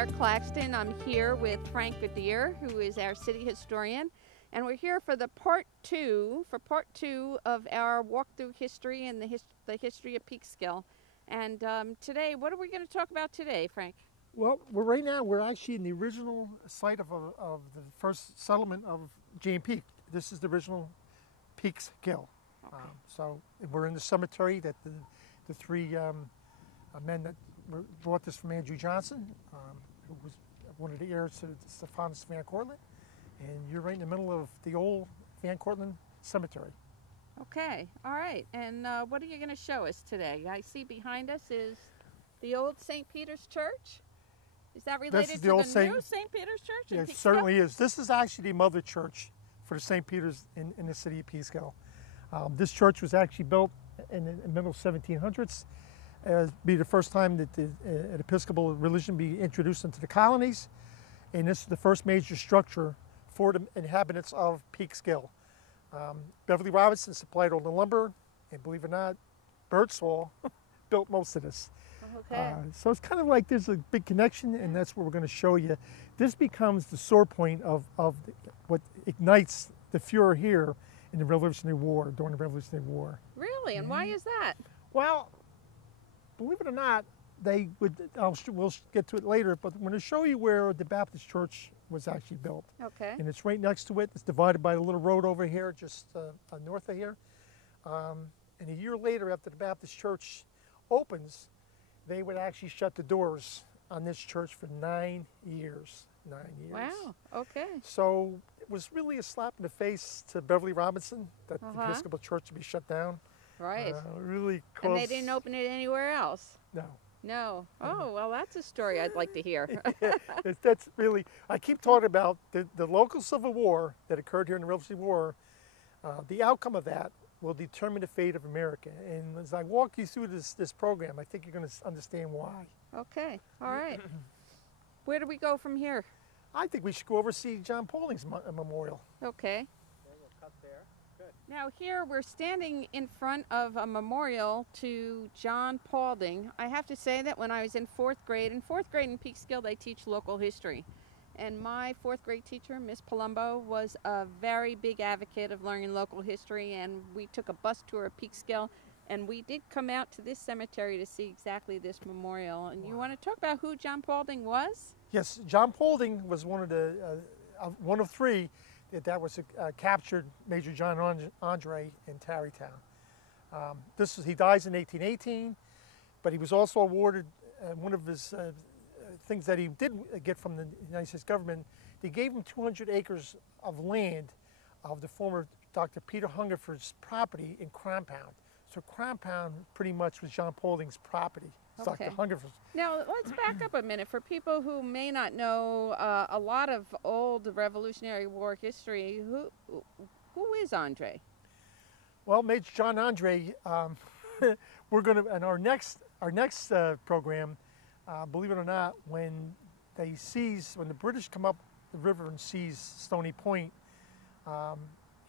Claire Claxton. I'm here with Frank Goderre, who is our city historian, and we're here for part two of our walk through history and the history of Peekskill. And today, what are we going to talk about today, Frank? Well, we're actually in the original site of the first settlement of Jane Peak. This is the original Peekskill. Okay. So we're in the cemetery that the three men that brought this from Andrew Johnson, who was one of the heirs to Stephanus Van Cortlandt, and you're right in the middle of the old Van Cortlandt cemetery. Okay, all right. And what are you going to show us today? I see behind us is the old St. Peter's Church. Is that related to the new St. Peter's Church? Yeah, it certainly is. This is actually the mother church for the St. Peter's in the city of Peekskill. This church was actually built in the middle 1700s. Be the first time that the Episcopal religion be introduced into the colonies, and this is the first major structure for the inhabitants of Peekskill. Beverly Robinson supplied all the lumber, and believe it or not, Birdsall built most of this. Okay. So it's kind of like there's a big connection, and that's what we're going to show you. This becomes the sore point of what ignites the furor here in the Revolutionary War, during the Revolutionary War. Really? And why is that? Well, believe it or not, we'll get to it later, but I'm going to show you where the Baptist church was actually built. Okay. And it's right next to it. It's divided by a little road over here, just north of here. And a year later, after the Baptist church opens, they would actually shut the doors on this church for 9 years. 9 years. Wow, okay. So it was really a slap in the face to Beverly Robinson that the Episcopal church would be shut down. Right. Really close. And they didn't open it anywhere else? No. No. Oh, well, that's a story I'd like to hear. That's really, I keep talking about the local civil war that occurred here in the Revolutionary War. The outcome of that will determine the fate of America. And as I walk you through this program, I think you're going to understand why. Okay, all right. Where do we go from here? I think we should go over see John Pauling's memorial. Okay. We'll cut there. Good. Now here we're standing in front of a memorial to John Paulding. I have to say that when I was in fourth grade in Peekskill they teach local history. And my fourth grade teacher, Miss Palumbo, was a very big advocate of learning local history, and we took a bus tour of Peekskill, and we did come out to this cemetery to see exactly this memorial. And you want to talk about who John Paulding was? Yes, John Paulding was one of three that was captured Major John Andre in Tarrytown. He dies in 1818, but he was also awarded one of his things that he did get from the United States government. They gave him 200 acres of land of the former Dr. Peter Hungerford's property in Crompound. So Crompound pretty much was John Paulding's property. Okay. Dr. Hungerford's. Now let's back up a minute for people who may not know a lot of old Revolutionary War history. Who is Andre? Well, Major John Andre, we're going to in our next program. Believe it or not, when the British come up the river and seize Stony Point,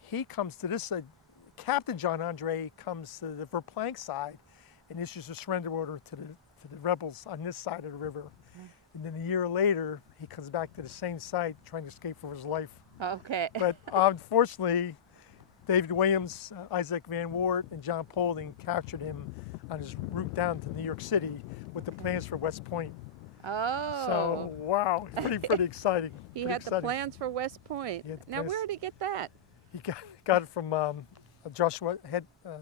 he comes to this. Captain John Andre comes to the Verplanck side and issues a surrender order to the rebels on this side of the river. And then a year later, he comes back to the same site trying to escape for his life. Okay. But unfortunately, David Williams, Isaac Van Wart, and John Paulding captured him on his route down to New York City with the plans for West Point. Oh. So, wow, pretty exciting. He had the plans for West Point. Now, where did he get that? He got it from Joshua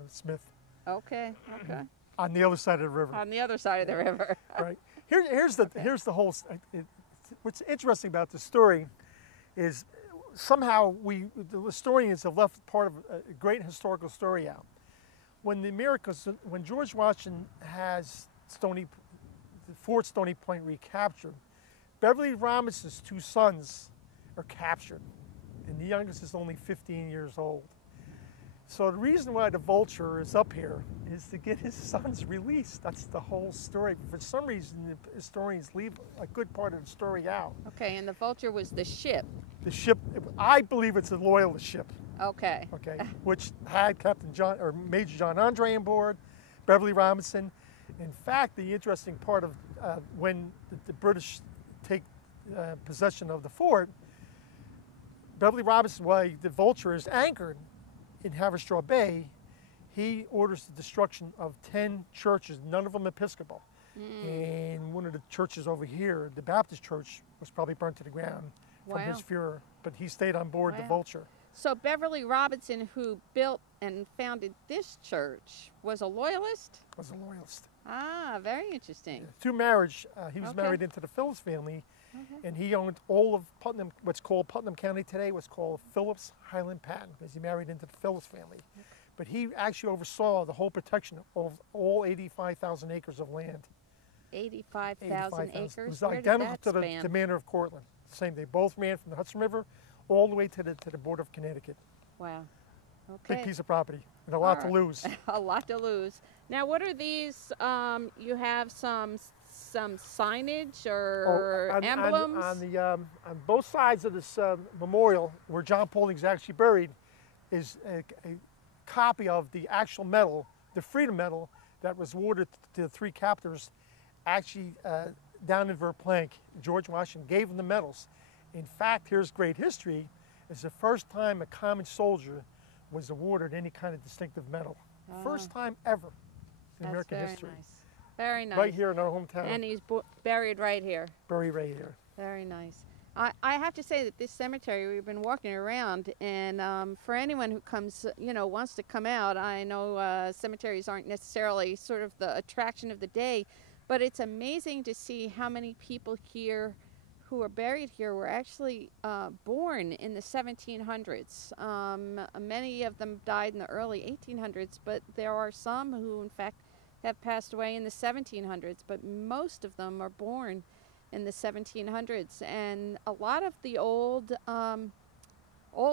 Smith. Okay, okay. On the other side of the river. On the other side of the river. Right. Here's the whole. What's interesting about the story is somehow the historians have left part of a great historical story out. When George Washington has Fort Stony Point recaptured, Beverly Robinson's two sons are captured, and the youngest is only 15 years old. So the reason why the Vulture is up here is to get his sons released. That's the whole story. For some reason, the historians leave a good part of the story out. Okay, and the Vulture was the ship. The ship, I believe it's a Loyalist ship. Okay. Okay, which had Major John Andre on board, Beverly Robinson. In fact, the interesting part of when the British take possession of the fort, Beverly Robinson, while the Vulture is anchored in Haverstraw Bay, he orders the destruction of 10 churches, none of them Episcopal. And one of the churches over here, the Baptist church, was probably burnt to the ground from his furor. But he stayed on board the Vulture. So Beverly Robinson, who built and founded this church, was a loyalist? Was a loyalist. Ah, very interesting. Through marriage, he was married into the Phillips family, and he owned all of Putnam, what's called Putnam County today, was called Phillips Highland Patton, because he married into the Phillips family. But he actually oversaw the whole protection of all 85,000 acres of land. 85,000 acres? It was Where identical did that to span? the Manor of Cortland. Same. They both ran from the Hudson River all the way to the border of Connecticut. Wow. Okay. Big piece of property and a lot to lose. A lot to lose. Now, what are these? You have some signage or emblems? On both sides of this memorial, where John Paulding's actually buried, is a copy of the actual medal, the Freedom Medal, that was awarded to the 3 captors, actually down in Verplanck. George Washington gave them the medals. In fact, here's great history. It's the first time a common soldier was awarded any kind of distinctive medal. First time ever in American history. Nice. Very nice. Right here in our hometown. And he's buried right here. Buried right here. Very nice. I have to say that this cemetery, we've been walking around, and for anyone who comes, wants to come out, I know cemeteries aren't necessarily sort of the attraction of the day, but it's amazing to see how many people here who are buried here were actually born in the 1700s. Many of them died in the early 1800s, but there are some who, in fact, have passed away in the 1700s, but most of them are born in the 1700s. And a lot of the old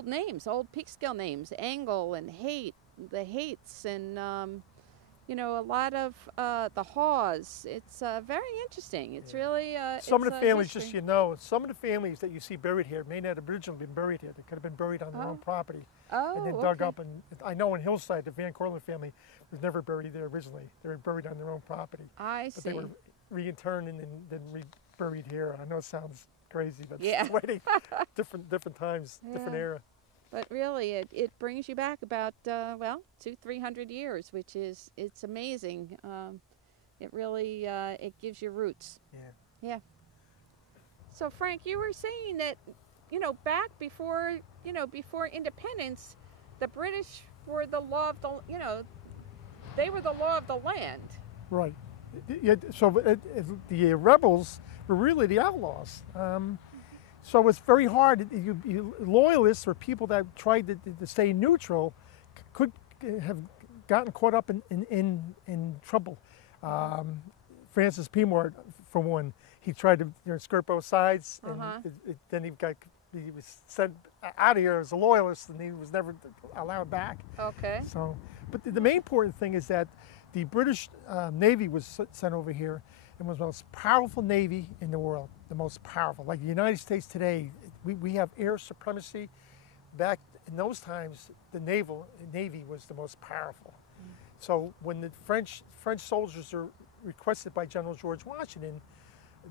names, old Peekskill names, Angle and Haight, the Haights, and a lot of the Haws. It's very interesting. It's really some of the families, history. just some of the families that you see buried here may not have originally been buried here. They could have been buried on their own property and then dug up. And I know in Hillside, the Van Cortlandt family was never buried there originally. They were buried on their own property. I see. But they were reinterred and then reburied here. I know it sounds crazy, but Yeah. it's the way different times, different era. But really, it brings you back about 200-300 years, which it's amazing. It really it gives you roots. Yeah. So Frank, you were saying that back before independence, the British were the law of the they were the law of the land. Right. So the rebels were really the outlaws. So it's very hard. Loyalists or people that tried to stay neutral could have gotten caught up in trouble. Francis P. for one, he tried to skirt both sides, and then he was sent out of here as a loyalist, and he was never allowed back. Okay. So, but the main important thing is that the British Navy was sent over here and was the most powerful Navy in the world, the most powerful. Like the United States today, we have air supremacy. Back in those times, the Navy was the most powerful. So when the French soldiers are requested by General George Washington,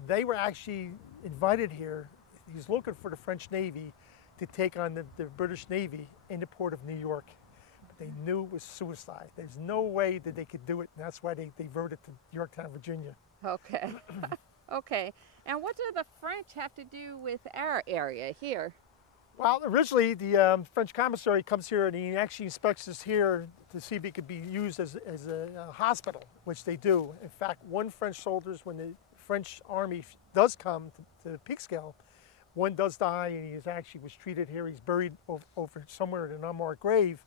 they were actually invited here. He's looking for the French Navy to take on the British Navy in the port of New York. But they knew it was suicide. There's no way that they could do it, and that's why they diverted to Yorktown, Virginia. Okay. Okay. And what do the French have to do with our area here? Well, originally the French commissary comes here and he actually inspects us here to see if it could be used as a hospital, which they do. In fact, one French soldier, when the French army does come to Peekskill, one does die, and he actually was treated here. He's buried over somewhere in an unmarked grave.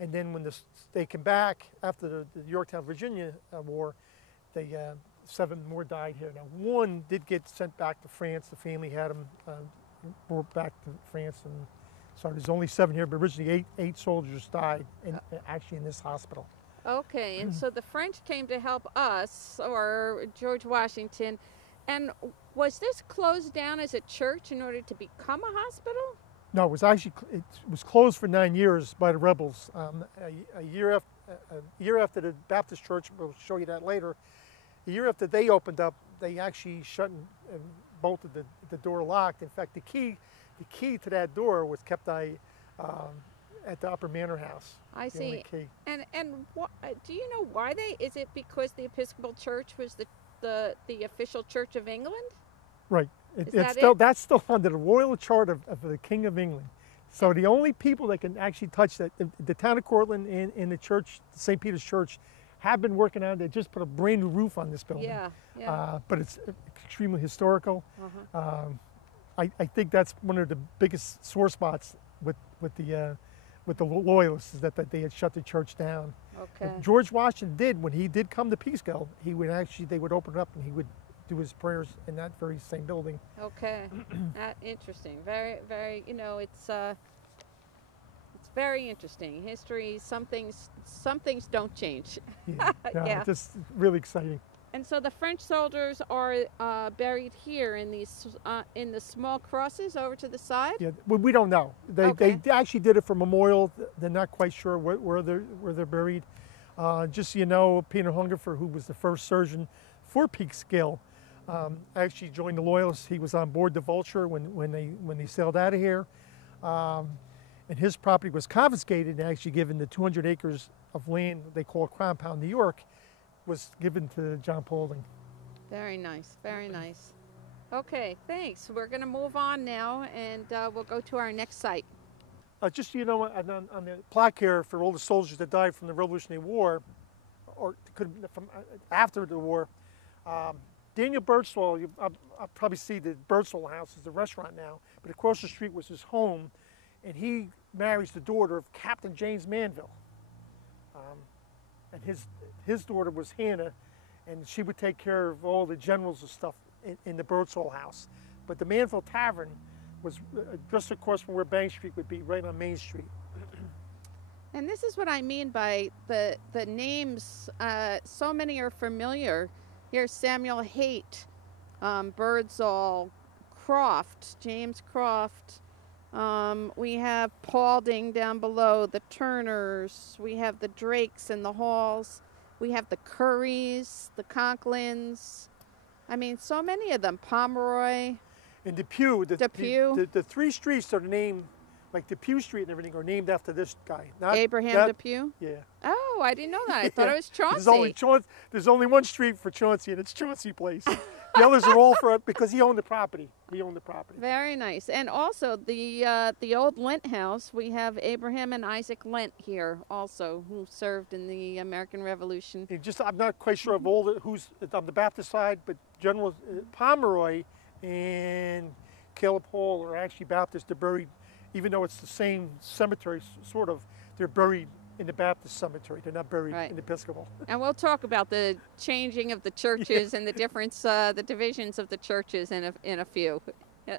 And then when they came back after the Yorktown, Virginia war, 7 more died here. Now, one did get sent back to France. The family had him brought back to France, and so there's only 7 here. But originally, eight soldiers died, actually in this hospital. Okay, and so the French came to help us, or George Washington, and was this closed down as a church in order to become a hospital? No, it was closed for 9 years by the rebels. A year after the Baptist church, we'll show you that later. A year after they opened up, they actually shut and bolted the door locked. In fact, the key to that door was kept at the Upper Manor House. I The only see. key. And do you know why is it because the Episcopal Church was the official Church of England? Right. Is That's still under the royal charter of the King of England. So the only people that can actually touch that, the town of Cortland and the church, St. Peter's Church, have been working on it. They just put a brand new roof on this building. Yeah. But it's extremely historical. I think that's one of the biggest sore spots with the Loyalists, is that they had shut the church down. Okay. But George Washington did, when he did come to Peekskill, they would open it up and he would do his prayers in that very same building. Okay. Interesting. Very, very. It's very interesting. History. Some things don't change. Yeah. Just really exciting. And so the French soldiers are buried here in the small crosses over to the side. Yeah, well, we don't know. They actually did it for memorial. They're not quite sure where they're buried. Just so you know, Peter Hungerford, who was the first surgeon for Peekskill, actually joined the Loyalists. He was on board the Vulture when they sailed out of here, and his property was confiscated and actually given the 200 acres of land they call Crown Pound, New York, was given to John Paulding. Very nice, very nice. Okay, thanks. We're going to move on now, and we'll go to our next site. Just so you know, on the plaque here for all the soldiers that died from the Revolutionary War, or from after the war, Daniel Birdsall, I'll probably see the Birdsall House is the restaurant now, but across the street was his home, and he marries the daughter of Captain James Manville. And his daughter was Hannah, and she would take care of all the generals and stuff in the Birdsall House. But the Manville Tavern was just across from where Bank Street would be, right on Main Street. And this is what I mean by the names. So many are familiar. Here's Samuel Haight, Birdsall, Croft, James Croft. We have Paulding down below, the Turners. We have the Drakes and the Halls. We have the Currys, the Conklins. I mean, so many of them. Pomeroy. And Depew, Depew. the three streets are named, like Depew Street and everything, are named after this guy. Abraham Depew? Yeah. Oh, I didn't know that. I thought it was Chauncey. There's only one street for Chauncey, and it's Chauncey Place. The others are all for, because he owned the property. Very nice. And also the old Lent house, we have Abraham and Isaac Lent here also, who served in the American Revolution. I'm not quite sure of who's on the Baptist side, but General Pomeroy and Caleb Hall are actually Baptist. They're buried, even though it's the same cemetery, sort of, they're buried in the Baptist cemetery. They're not buried in the Episcopal. And we'll talk about the changing of the churches and the difference, the divisions of the churches in a few. Yeah.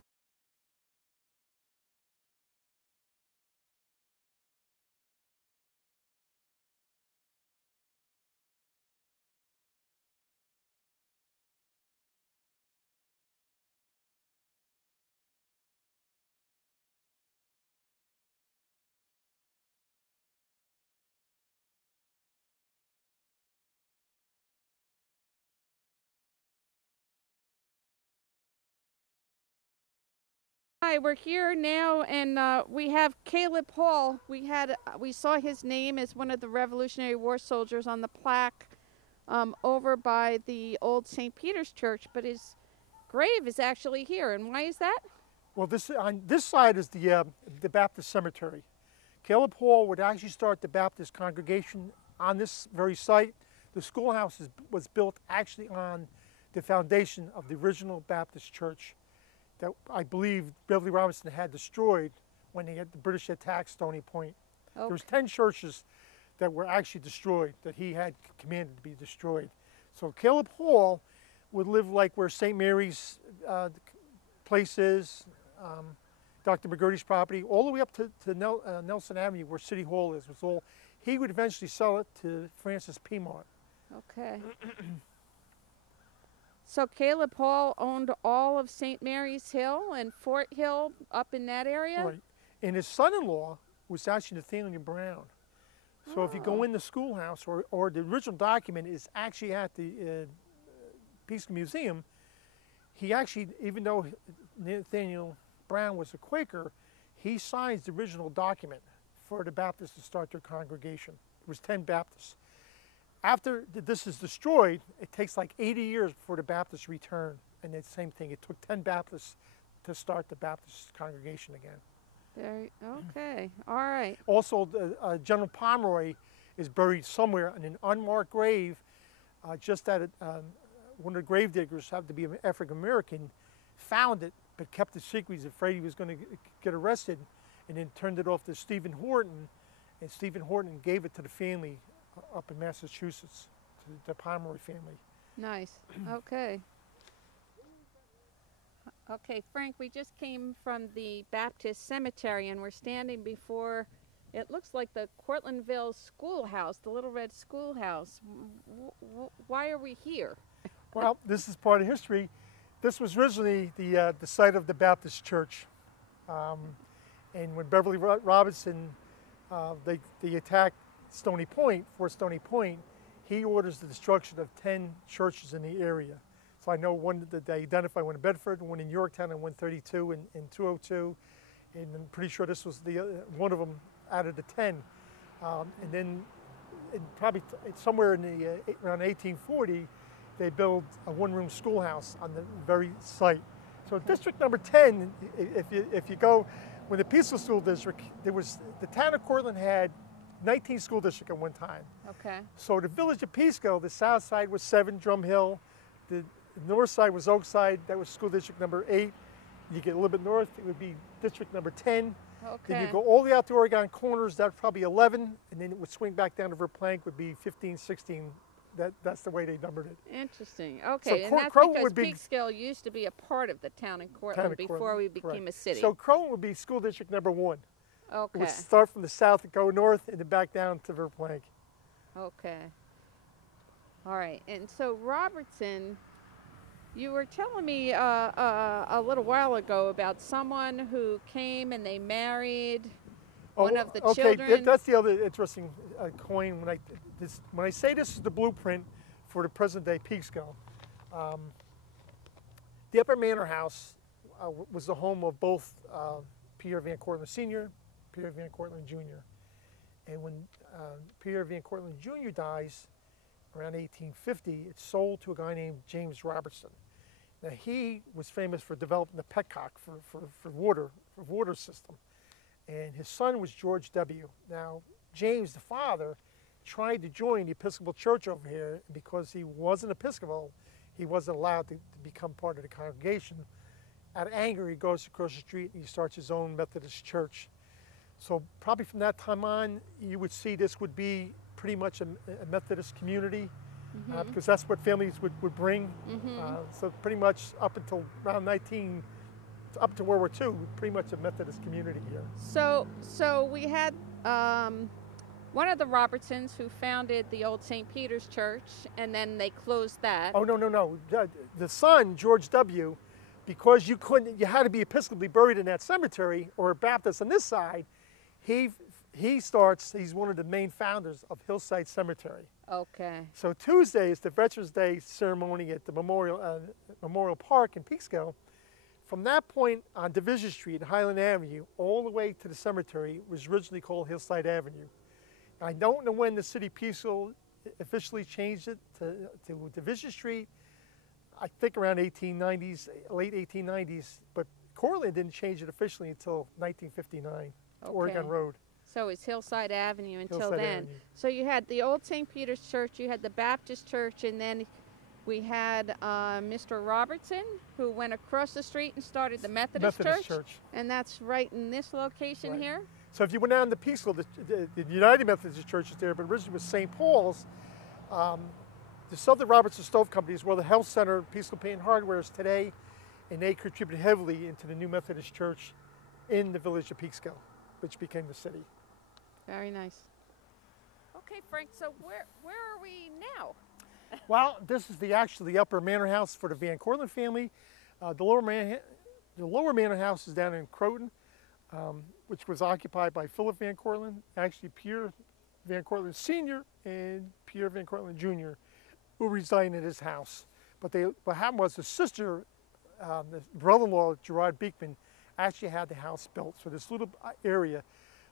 Hi, we're here now, and we have Caleb Hall. We saw his name as one of the Revolutionary War soldiers on the plaque over by the old St. Peter's Church, but his grave is actually here. And why is that? Well, on this side is the Baptist cemetery. Caleb Hall would actually start the Baptist congregation on this very site. The schoolhouse was built actually on the foundation of the original Baptist church that I believe Beverly Robinson had destroyed when the British attacked Stony Point. Okay. There was 10 churches that were actually destroyed, that he had commanded to be destroyed. So Caleb Hall would live like where St. Mary's place is, Dr. McGurdy's property, all the way up to Nelson Avenue where City Hall is. He would eventually sell it to Francis Piedmont. Okay. So Caleb Hall owned all of St. Mary's Hill and Fort Hill up in that area? Right. And his son-in-law was actually Nathaniel Brown. So if you go in the schoolhouse, or the original document is actually at the Peekskill Museum, he actually, even though Nathaniel Brown was a Quaker, he signs the original document for the Baptists to start their congregation. It was 10 Baptists. After this is destroyed, it takes like 80 years before the Baptists return. And the same thing, it took 10 Baptists to start the Baptist congregation again. Okay, all right. Also, General Pomeroy is buried somewhere in an unmarked grave, just at one of the grave diggers, happened to be an African American, found it but kept it secret. He's afraid he was going to get arrested, and then turned it off to Stephen Horton, and Stephen Horton gave it to the family up in Massachusetts, to the Pomeroy family. Nice. Okay. Okay, Frank, we just came from the Baptist cemetery, and we're standing before, it looks like the Cortlandville schoolhouse, the Little Red Schoolhouse. Why are we here? Well, this is part of history. This was originally the site of the Baptist church. And when Beverly Robinson, they attacked Stony Point, Fort Stony Point, he orders the destruction of 10 churches in the area. So I know one that they identified, one in Bedford, one in Yorktown, and 132 and 202. And I'm pretty sure this was one of them out of the 10. And then probably somewhere in around 1840, they built a one-room schoolhouse on the very site. So district number 10, if you go, when the Peekskill School District, the town of Cortland had 19 school districts at one time. Okay. So the village of Peekskill, the south side was 7, Drum Hill. The north side was Oakside, that was school district number 8. You get a little bit north, it would be district number 10. Okay. Then you go all the way out to Oregon Corners, that's probably 11, and then it would swing back down to Verplank, would be 15, 16. That's the way they numbered it. Interesting. Okay, So and that's Croton because would be- Peekskill used to be a part of the town of Cortland before we became correct. a city. So Croton would be school district number 1. It Okay. would start from the south and go north and then back down to Verplank. Okay. All right. And so Robertson, you were telling me a little while ago about someone who came and they married one of the okay, children. that's the other interesting coin. When I say this is the blueprint for the present day Peekskill, the Upper Manor House was the home of both Pierre Van Cortlandt Sr., Pierre Van Cortlandt Jr. And when Pierre Van Cortlandt Jr. dies around 1850, it's sold to a guy named James Robertson. Now he was famous for developing the petcock for water system. And his son was George W. Now, James, the father, tried to join the Episcopal Church over here, and because he wasn't Episcopal, he wasn't allowed to become part of the congregation. Out of anger, he goes across the street and he starts his own Methodist church. So probably from that time on, you would see this would be pretty much a Methodist community, because that's what families would bring. So pretty much up until around up to World War II, pretty much a Methodist community here. So we had one of the Robertsons who founded the old St. Peter's Church, and then they closed that. Oh, no. The son, George W., because you had to be Episcopally buried in that cemetery, or Baptist on this side, he's one of the main founders of Hillside Cemetery. Okay. So Tuesday is the Veterans Day ceremony at the Memorial Park in Peekskill. From that point on Division Street and Highland Avenue, all the way to the cemetery, was originally called Hillside Avenue. I don't know when the city of Peekskill officially changed it to Division Street. I think around 1890s, late 1890s, but Cortland didn't change it officially until 1959, to Oregon Road. So it's Hillside Avenue until Hillside then. Avenue. So you had the old St. Peter's Church, you had the Baptist Church, and then we had Mr. Robertson, who went across the street and started the Methodist Church. And that's right in this location Right. here? So if you went down to Peekskill, the United Methodist Church is there, but originally was St. Paul's. The Southern Robertson Stove Company is where the health center, Peekskill Paint and Hardware is today, and they contributed heavily into the new Methodist Church in the village of Peekskill, which became the city. Very nice. Okay, Frank, so where are we now? Well, this is actually the upper manor house for the Van Cortlandt family. The lower manor house is down in Croton, which was occupied by Philip Van Cortlandt, actually Pierre Van Cortlandt Sr. and Pierre Van Cortlandt Jr., who resided in his house. But what happened was his sister the brother-in-law, Gerard Beekman, actually had the house built. So this little area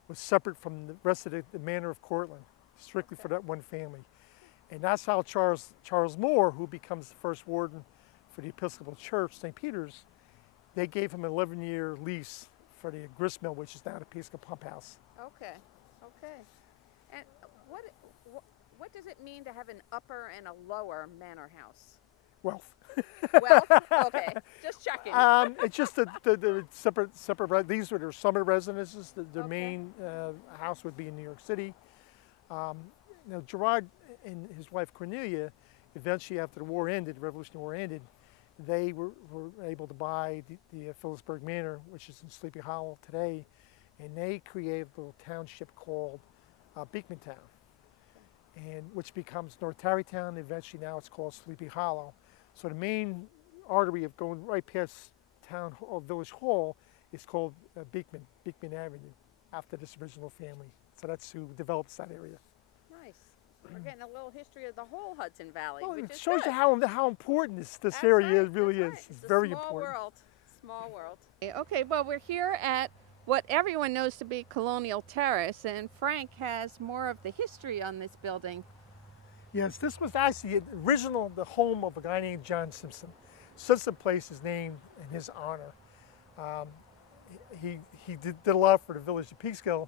was separate from the rest of the manor of Cortland, strictly for that one family. And that's how Charles Moore, who becomes the first warden for the Episcopal Church, St. Peter's, they gave him an 11-year lease for the grist mill, which is now the Peekskill Pump House. Okay, okay. And what does it mean to have an upper and a lower manor house? Wealth. Wealth? Okay, just checking. It's just the separate. These were their summer residences. Their Okay. main house would be in New York City. Now Gerard and his wife Cornelia, eventually after the war ended, the Revolutionary War ended, they were able to buy the Phillipsburg Manor, which is in Sleepy Hollow today, and they created a little township called Beekmantown, and which becomes North Tarrytown. Eventually, now it's called Sleepy Hollow. So the main artery of going right past town or Village Hall is called Beekman Avenue, after this original family. So that's who develops that area. Nice. We're getting a little history of the whole Hudson Valley, Well, which it is shows good. you how important this That's area right, really that's is. right. It's a very small important. World. Small world. Okay, well, we're here at what everyone knows to be Colonial Terrace, and Frank has more of the history on this building. Yes, this was actually the home of a guy named John Simpson. Simpson Place is named in his honor. He did a lot for the village of Peekskill.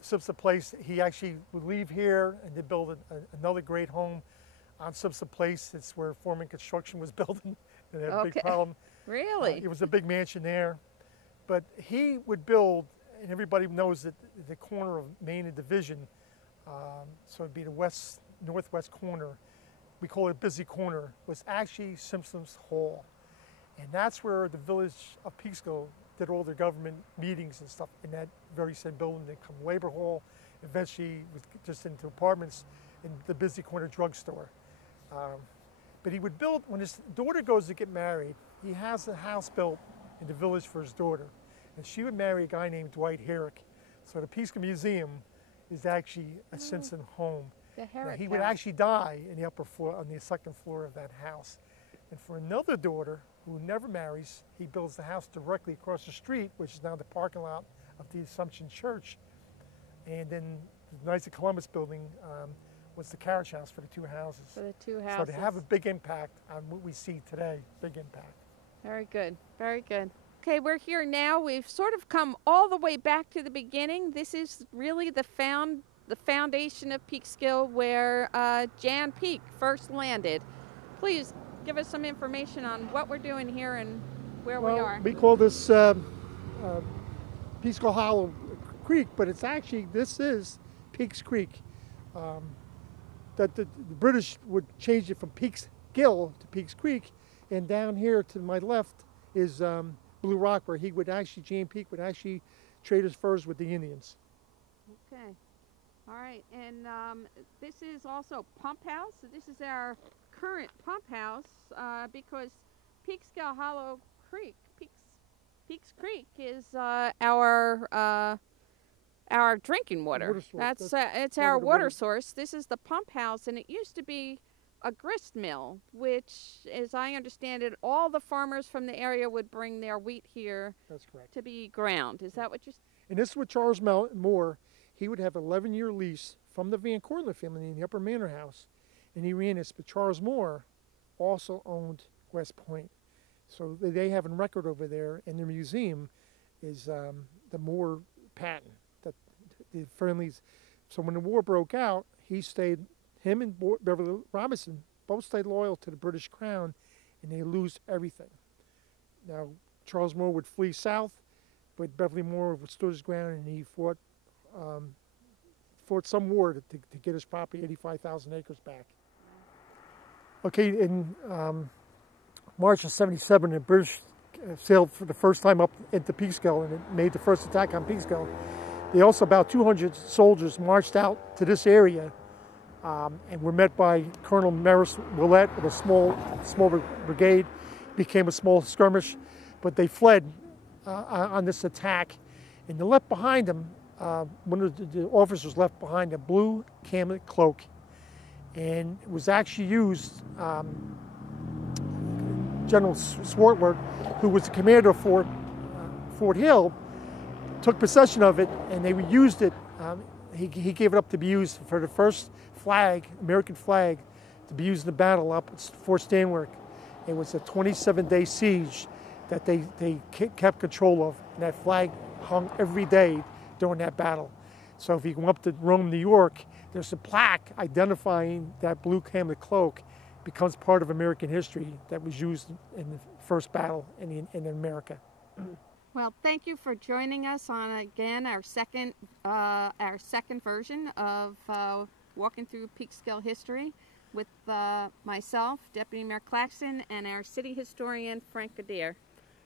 Simpson Place, he actually would leave here and they build another great home on Simpson Place. It's where Foreman Construction was building. They had a big problem. Really? It was a big mansion there. But he would build, and everybody knows that the corner of Main and Division, so it'd be the northwest corner, we call it Busy Corner, was actually Simpson's Hall. And that's where the village of Peekskill did all their government meetings and stuff in that very same building. They come Labor Hall, eventually was just into apartments in the Busy Corner drugstore. But he would build, when his daughter goes to get married, he has a house built in the village for his daughter. And she would marry a guy named Dwight Herrick. So the Peekskill Museum is actually a Simpson home. The Now, Herrick he would House. actually die in the upper floor, on the second floor of that house. And for another daughter who never marries, he builds the house directly across the street, which is now the parking lot of the Assumption Church. And then the Knights of Columbus building was the carriage house for the two houses. For the two houses. So they have a big impact on what we see today, big impact. Very good, very good. Okay, we're here now. We've sort of come all the way back to the beginning. This is really the foundation of Peekskill, where Jan Peek first landed. Please give us some information on what we're doing here and where we are. We call this Peekskill Hollow Creek, but it's actually, this is Peeks Creek. That the British would change it from Peekskill to Peeks Creek, and down here to my left is Blue Rock, where Jan Peek would actually trade his furs with the Indians. Okay. All right, and this is also Pump House. So this is our current pump house because Peekskill Hollow Creek, Peeks Creek is our drinking water. Water source. It's one our of the water source. This is the pump house, and it used to be a grist mill, which, as I understand it, all the farmers from the area would bring their wheat here That's correct. to be ground. Is that what you're? And this is with Charles Moore. He would have an 11-year lease from the Van Cortlandt family in the Upper Manor House, and he ran this. But Charles Moore also owned West Point, so they have a record over there in their museum is the Moore patent that the families. So when the war broke out, him and Beverly Robinson both stayed loyal to the British Crown, and they lose everything. Now Charles Moore would flee south, but Beverly Moore stood his ground, and he fought some war to get his property, 85,000 acres back. Okay, in March of '77, the British sailed for the first time up into Peekskill, and it made the first attack on Peekskill. They also, about 200 soldiers marched out to this area and were met by Colonel Maris Willett with a small brigade. Became a small skirmish, but they fled on this attack. And they left behind them, one of the officers left behind a blue camlet cloak. And it was actually used General Swartler, who was the commander of Fort Hill, took possession of it, and they used it. He gave it up to be used for the first flag, American flag, to be used in the battle up at Fort Stanwix. It was a 27-day siege that they kept control of, and that flag hung every day during that battle. So if you go up to Rome, New York, there's a plaque identifying that blue camlet cloak. Becomes part of American history that was used in the first battle in America. Well, thank you for joining us on again our second version of walking through Peekskill history with myself, Deputy Mayor Claxton, and our city historian Frank Goderre.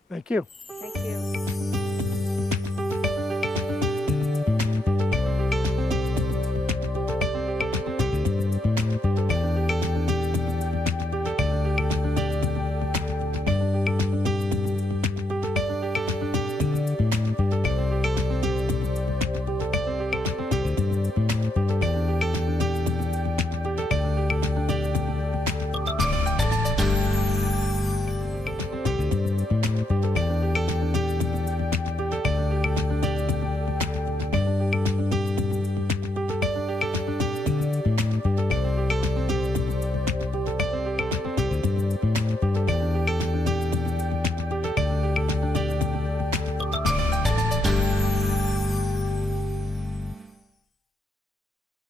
Thank you. Thank you.